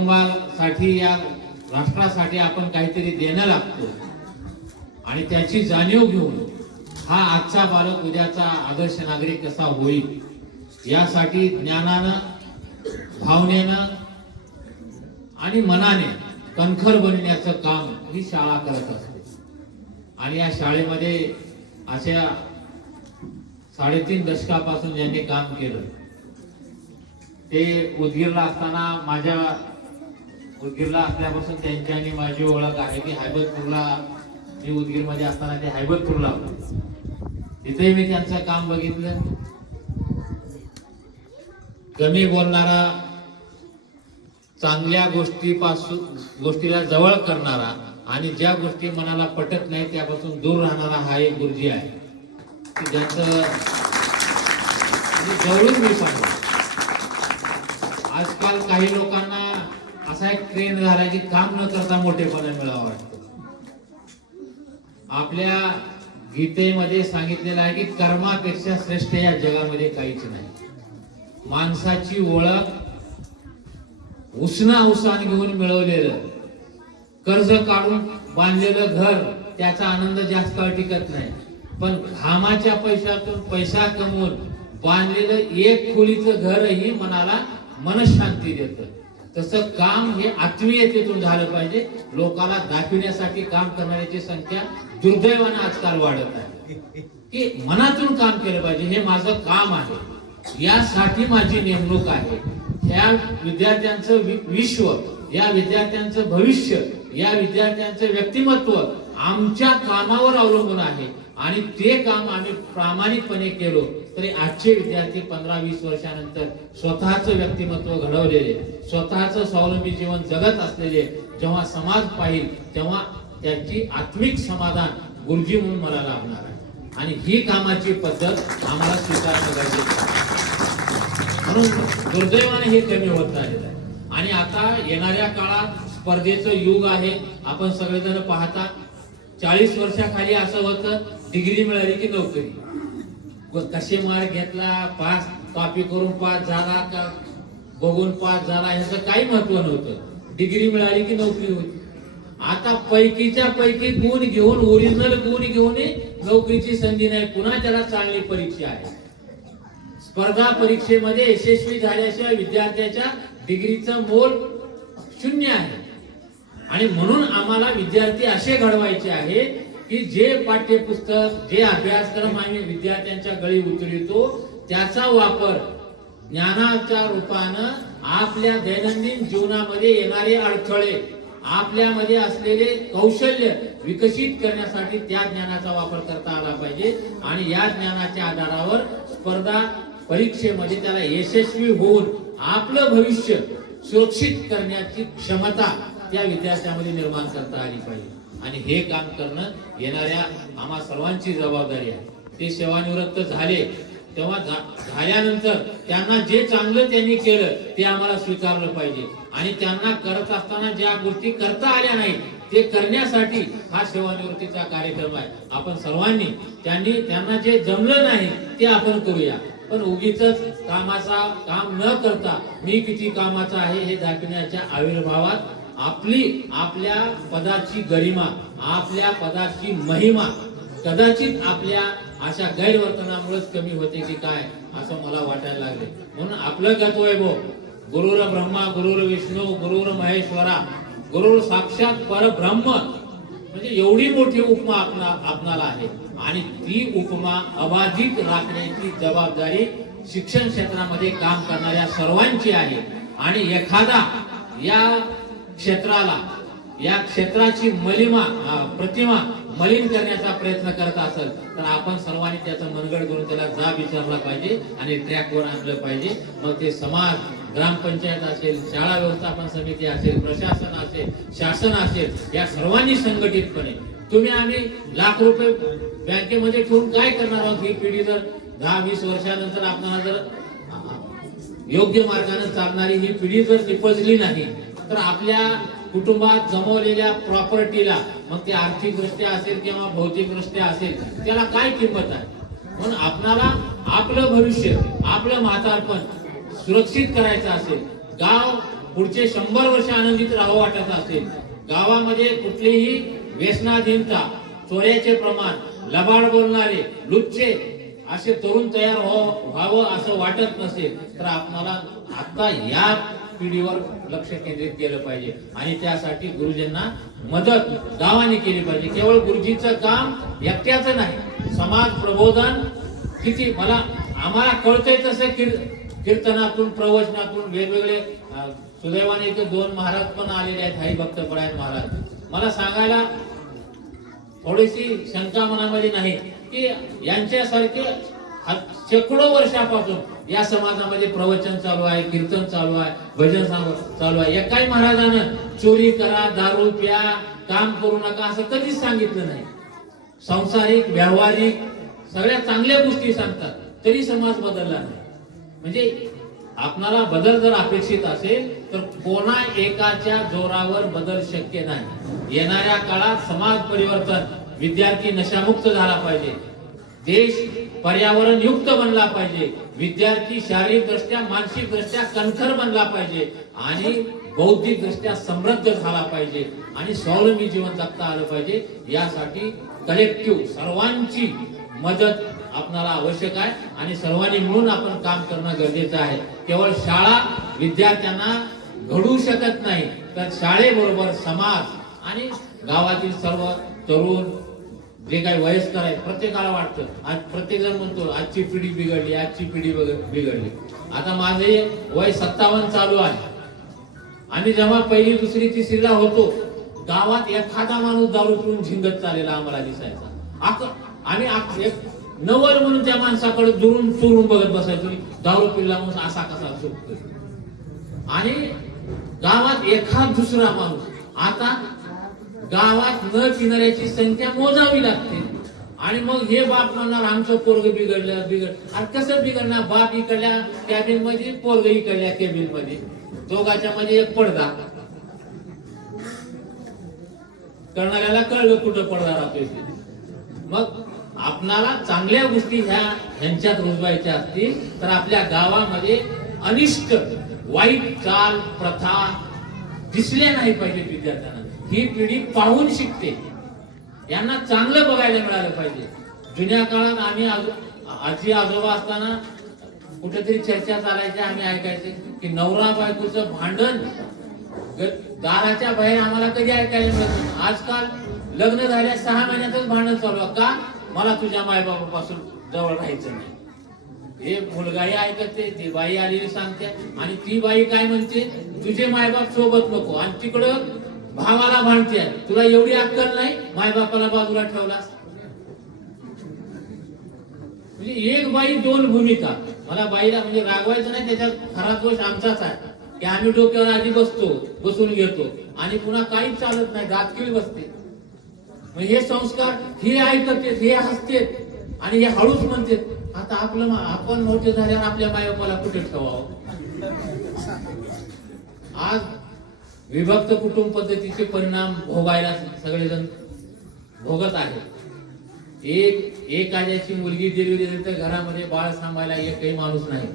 कुटुंबासाठी या राष्ट्रासाठी आपण काहीतरी देणं लागतो. आणि त्याची जाणीव घेऊन हा आजचा बालक उद्याचा आदर्श नागरिक कसा होईल यासाठी ज्ञानानं भावनेनं आणि मनाने कणखर बनण्याचं काम ही शाळा करत असते. आणि या शाळेमध्ये अशा साडेतीन दशकापासून ज्यांनी काम केलं ते उदगीरला असताना माझ्या उदगीरला असल्यापासून त्यांची आणि माझी ओळख आहे. ती हैबतपूरला मी उदगीरमध्ये असताना ते हैबतपूरला होतो. तिथे मी त्यांचं काम बघितलं. कमी बोलणारा चांगल्या गोष्टीपासून गोष्टीला जवळ करणारा आणि ज्या गोष्टी मनाला पटत नाही त्यापासून दूर राहणारा हा एक गुरुजी आहे. की ज्याचं जवळून मी सांगतो आजकाल काही लोकांना असा एक ट्रेन झाला की काम न करता मोठेपणा मिळावा वाटतो. आपल्या गीतेमध्ये सांगितलेलं आहे की कर्मापेक्षा श्रेष्ठ या जगामध्ये काहीच नाही. माणसाची ओळख उसना उसान घेऊन मिळवलेलं कर्ज काढून बांधलेलं घर त्याचा आनंद जास्त काळ टिकत नाही. पण घामाच्या पैशातून पैसा कमवून बांधलेलं एक खोलीचं घरही मनाला मनशांती देतं. तसं काम हे आत्मीयतेतून झालं पाहिजे. लोकाला दाखविण्यासाठी काम करणाऱ्याची संख्या दुर्दैवानं आजकाल वाढत आहे. की मनातून काम केलं पाहिजे हे माझं काम आहे. यासाठी माझी नेमणूक आहे. या विद्यार्थ्यांचं विश्व या विद्यार्थ्यांचं भविष्य या विद्यार्थ्यांचं व्यक्तिमत्व आमच्या कामावर अवलंबून आहे. आणि ते काम आम्ही प्रामाणिकपणे केलो तरी आजचे विद्यार्थी पंधरा वीस वर्षानंतर स्वतःचं व्यक्तिमत्व घडवलेले स्वतःचं स्वावलंबी जीवन जगत असलेले जेव्हा समाज पाहिल तेव्हा त्यांची आत्मिक समाधान गुरुजी म्हणून मला लाभणार आहे. आणि ही कामाची पद्धत आम्हाला स्वीकारणं गरजेचं म्हणून दुर्दैवाने हे कमी होत राहिलेलं आहे. आणि आता येणाऱ्या काळात स्पर्धेचं युग आहे आपण सगळेजण पाहता चाळीस वर्षाखाली असं होतं डिग्री मिळाली की नोकरी? कसे मार्क घेतला? पास कॉपी करून पास झाला का? बघून पास झाला ह्याचं काही महत्त्व नव्हतं. डिग्री मिळाली की नोकरी होती. आता पैकीच्या पैकी गुण घेऊन ओरिजिनल गुण घेऊन नोकरीची संधी नाही. पुन्हा त्याला चांगली परीक्षा आहे. स्पर्धा परीक्षेमध्ये यशस्वी झाल्याशिवाय विद्यार्थ्याच्या डिग्रीचं मोल शून्य आहे. आणि म्हणून आम्हाला विद्यार्थी असे घडवायचे आहे की जे पाठ्यपुस्तक जे अभ्यासक्रम आम्ही विद्यार्थ्यांच्या गळी उतरवितो त्याचा वापर ज्ञानाच्या रूपानं आपल्या दैनंदिन जीवनामध्ये येणारे अडथळे आपल्यामध्ये असलेले कौशल्य विकसित करण्यासाठी त्या ज्ञानाचा वापर करता आला पाहिजे. आणि या ज्ञानाच्या आधारावर स्पर्धा परीक्षेमध्ये त्याला यशस्वी होऊन आपलं भविष्य सुरक्षित करण्याची क्षमता त्या विद्यार्थ्यामध्ये निर्माण करता आली पाहिजे. आणि हे काम करणं येणाऱ्या आम्हा सर्वांची जबाबदारी आहे. ते सेवानिवृत्त झाले तेव्हा झाल्यानंतर त्यांना जे चांगलं त्यांनी केलं ते आम्हाला स्वीकारलं पाहिजे. आणि त्यांना करत असताना ज्या गोष्टी करता आल्या नाही ते करण्यासाठी हा सेवानिवृत्तीचा कार्यक्रम आहे. आपण सर्वांनी त्यांनी त्यांना जे जमलं नाही ते आपण करूया. पण उगीच कामाचा काम न करता मी किती कामाचा आहे हे दाखवण्याच्या आविर्भावात आपली आपल्या पदाची गरिमा आपल्या पदाची महिमा कदाचित आपल्या अशा गैरवर्तनामुळेच कमी होते की काय असं मला वाटायला लागले. म्हणून आपलं गतवैभव गुरुर ब्रह्मा गुरुर विष्णू गुरुर महेश्वरा गुरुर साक्षात परब्रह्म. म्हणजे एवढी मोठी उपमा आपणा आपणाला आहे. आणि ती उपमा अबाधित राखण्याची जबाबदारी शिक्षण क्षेत्रामध्ये काम करणाऱ्या सर्वांची आहे. आणि एखादा या क्षेत्राला या क्षेत्राची मलिमा प्रतिमा मलिन करण्याचा प्रयत्न करत असेल तर आपण सर्वांनी त्याचं मनगड करून त्याला जाब विचारला पाहिजे आणि ट्रॅकवर आणलं पाहिजे. मग ते समाज ग्रामपंचायत असेल शाळा व्यवस्थापन समिती असेल प्रशासन असेल शासन असेल या सर्वांनी संघटितपणे. तुम्ही आम्ही लाख रुपये बँकेमध्ये ठेवून काय करणार आहोत ही पिढी जर दहा वीस वर्षानंतर आपल्याला जर योग्य मार्गाने चालणारी ही पिढी जर निपजली नाही तर आपल्या कुटुंबात जमवलेल्या प्रॉपर्टीला मग ते आर्थिक दृष्ट्या असेल किंवा भौतिक दृष्ट्या असेल त्याला काय किंमत आहे? म्हणून आपणाला आपलं भविष्य आपलं म्हातारपण सुरक्षित करायचं असेल गाव पुढचे शंभर वर्ष आनंदित राहावं वाटत असेल गावामध्ये कुठलीही व्यसनाधीनता चोऱ्याचे प्रमाण लबाड बोलणारे लुच्चे असे तरुण तयार व्हावं असं वाटत नसेल तर आपणाला आता या पिढीवर लक्ष केंद्रित केलं पाहिजे. आणि त्यासाठी गुरुजींना मदत गावाने केली पाहिजे. केवळ गुरुजीचं काम एकट्याचं नाही समाज प्रबोधन किती मला आम्हाला कळतंय तसं कीर कीर्तनातून प्रवचनातून वेगवेगळे सुदैवाने इथे दोन महाराज पण आलेले आहेत हरी भक्त परायण महाराज. मला सांगायला थोडीशी शंका मनामध्ये नाही की यांच्यासारखे शेकडो वर्षापासून या समाजामध्ये प्रवचन चालू आहे कीर्तन चालू आहे भजन चालू आहे. एकाही महाराजानं चोरी करा दारू प्या काम करू नका असं कधीच सांगितलं नाही. संसारिक व्यावहारिक सगळ्या चांगल्या गोष्टी सांगतात तरी समाज बदलला नाही. म्हणजे आपणाला बदल जर अपेक्षित असेल तर कोणा एकाच्या जोरावर बदल शक्य नाही. येणाऱ्या काळात समाज परिवर्तन विद्यार्थी नशामुक्त झाला पाहिजे. देश पर्यावरण युक्त बनला पाहिजे. विद्यार्थी शारीरिक दृष्ट्या मानसिक दृष्ट्या कणखर बनला पाहिजे. आणि बौद्धिक दृष्ट्या समृद्ध झाला पाहिजे. आणि स्वावलंबी जीवन जगता आलं पाहिजे. यासाठी कलेक्टिव्ह सर्वांची मदत आपणाला आवश्यक आहे. आणि सर्वांनी मिळून आपण काम करणं गरजेचं आहे. केवळ शाळा विद्यार्थ्यांना घडू शकत नाही. तर शाळेबरोबर समाज आणि गावातील सर्व तरुण जे काही वयस्कर आहेत प्रत्येकाला वाटतं. आज प्रत्येक जण म्हणतो आजची पिढी बिघडली आजची पिढी बिघडली. आता माझे वय सत्तावन्न चालू आहे. आम्ही जेव्हा पहिली दुसरी तिसरीला होतो गावात एखादा माणूस दारू पिऊन झिंगत चाललेला आम्हाला दिसायचा. आक- आम्ही एक नवर म्हणून त्या माणसाकडे दुरून चोरून बघत बसायचो दारू पिल्ला माणूस असा कसा झोपतोय. आणि गावात एखाद दुसरा माणूस आता गावात न पिणाऱ्याची संख्या मोजावी लागते. आणि मग हे बाप म्हणणार आमचं पोरग बिघडलं बिघड आणि कसं बिघडणार? बाप इकडल्या कॅबिनमध्ये पोरग इकडल्या कॅबिनमध्ये दोघाच्या मध्ये एक पडदा. करणाऱ्याला कळलं कुठं पडदा राहतोय मग आपणाला चांगल्या गोष्टी ह्या ह्यांच्यात रुजवायच्या असतील तर आपल्या गावामध्ये अनिष्ट वाईट काल प्रथा दिसल्या नाही पाहिजे विद्यार्थ्यांना. ही पिढी पाहून शिकते. यांना चांगलं बघायला मिळालं पाहिजे. जुन्या काळात आम्ही आजी आजोबा असताना कुठेतरी चर्चा चालायच्या आम्ही ऐकायचे की नवरा बायकोचं भांडण दाराच्या बाहेर आम्हाला कधी ऐकायला मिळत नाही. आजकाल लग्न झाल्या सहा महिन्यातच भांडण चालू का? मला तुझ्या मायबापापासून जवळ राहायचं नाही. हे मुलगाही ऐकते ती बाई आलेली सांगते. आणि ती बाई काय म्हणते? तुझे मायबाप सोबत नको. आणि तिकडं भावाला भांडते. तुला एवढी अक्कल नाही? माय बापाला बाजूला ठेवलास म्हणजे एक बाई दोन भूमिका. मला बाईला म्हणजे रागवायचं नाही त्याच्यात खरा दोष आमचाच आहे. की आम्ही डोक्यावर आधी बसतो बसून घेतो. आणि पुन्हा काहीच चालत नाही गातकिळी बसते. मग हे संस्कार हे ऐकते हे हसते आणि हे हळूच म्हणते आता आपलं आपण मोठे झाल्यावर आपल्या मायबापाला कुठे ठेवावं? आज विभक्त कुटुंब पद्धतीचे परिणाम भोगायला सगळेजण भोगत आहेत. एक एक मुलगी दिली दिली तर घरामध्ये बाळ सांभाळायला एकही माणूस नाही.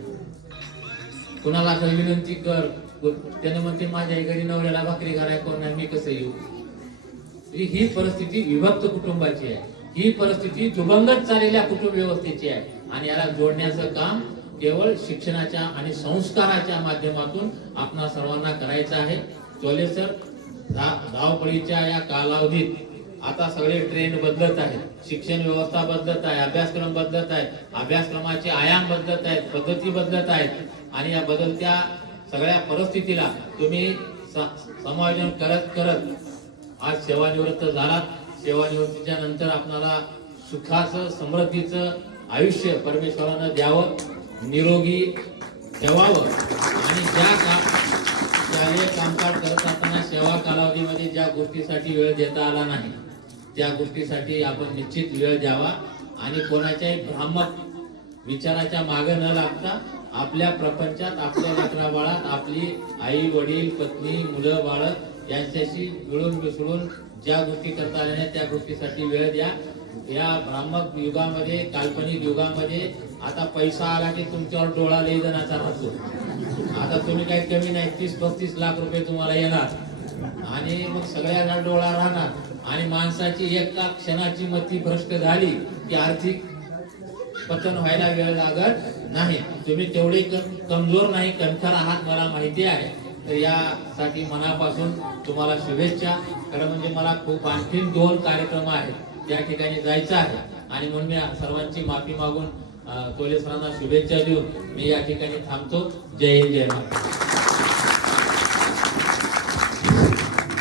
कुणाला काही विनंती कर. त्याने म्हणते माझ्या घरी नवऱ्याला भाकरी करायला कोण नाही मी कसं येऊ? म्हणजे ही परिस्थिती विभक्त कुटुंबाची आहे. ही परिस्थिती दुभंगत चाललेल्या कुटुंब व्यवस्थेची आहे. आणि याला जोडण्याचं काम केवळ शिक्षणाच्या आणि संस्काराच्या माध्यमातून आपणा सर्वांना करायचं आहे. चोले सर धावपळीच्या या कालावधीत आता सगळे ट्रेंड बदलत आहेत. शिक्षण व्यवस्था बदलत आहे अभ्यासक्रम बदलत आहे अभ्यासक्रमाचे आयाम बदलत आहेत पद्धती बदलत आहेत. आणि या बदलत्या सगळ्या परिस्थितीला तुम्ही स- समायोजन करत करत आज सेवानिवृत्त झालात. सेवानिवृत्तीच्या नंतर आपणाला सुखाचं समृद्धीचं आयुष्य परमेश्वरानं द्यावं निरोगी ठेवावं. आणि ज्या का कामकाज करत असताना सेवा कालावधीमध्ये ज्या गोष्टीसाठी वेळ देता आला नाही त्या गोष्टीसाठी आपण निश्चित वेळ द्यावा आणि कोणाच्याही भ्रामक विचाराच्या मागे न लागता आपल्या प्रपंचात आपल्या लेकरा बाळात आपली आई वडील पत्नी मुलं बाळ यांच्याशी मिळून मिसळून ज्या गोष्टी करता आल्या त्या गोष्टीसाठी वेळ द्या. या भ्रामक युगामध्ये काल्पनिक युगामध्ये आता पैसा आला की तुमच्यावर डोळा लई जणाचा राहतो. आता तुम्ही काही कमी नाही तीस पस्तीस लाख रुपये तुम्हाला येणार. आणि मग सगळ्यांना डोळा राहणार. आणि माणसाची एका क्षणाची मती भ्रष्ट झाली की आर्थिक पतन व्हायला वेळ लागत नाही. तुम्ही तेवढे कमजोर नाही कणखर आहात मला माहिती आहे. तर यासाठी मनापासून तुम्हाला शुभेच्छा. खरं म्हणजे मला खूप आणखीन दोन कार्यक्रम आहेत. त्या ठिकाणी जायचं आहे. आणि म्हणून मी सर्वांची माफी मागून अं, तोले सरांना शुभेच्छा देऊन मी या ठिकाणी थांबतो. जय हिंद जय महाराष्ट्र.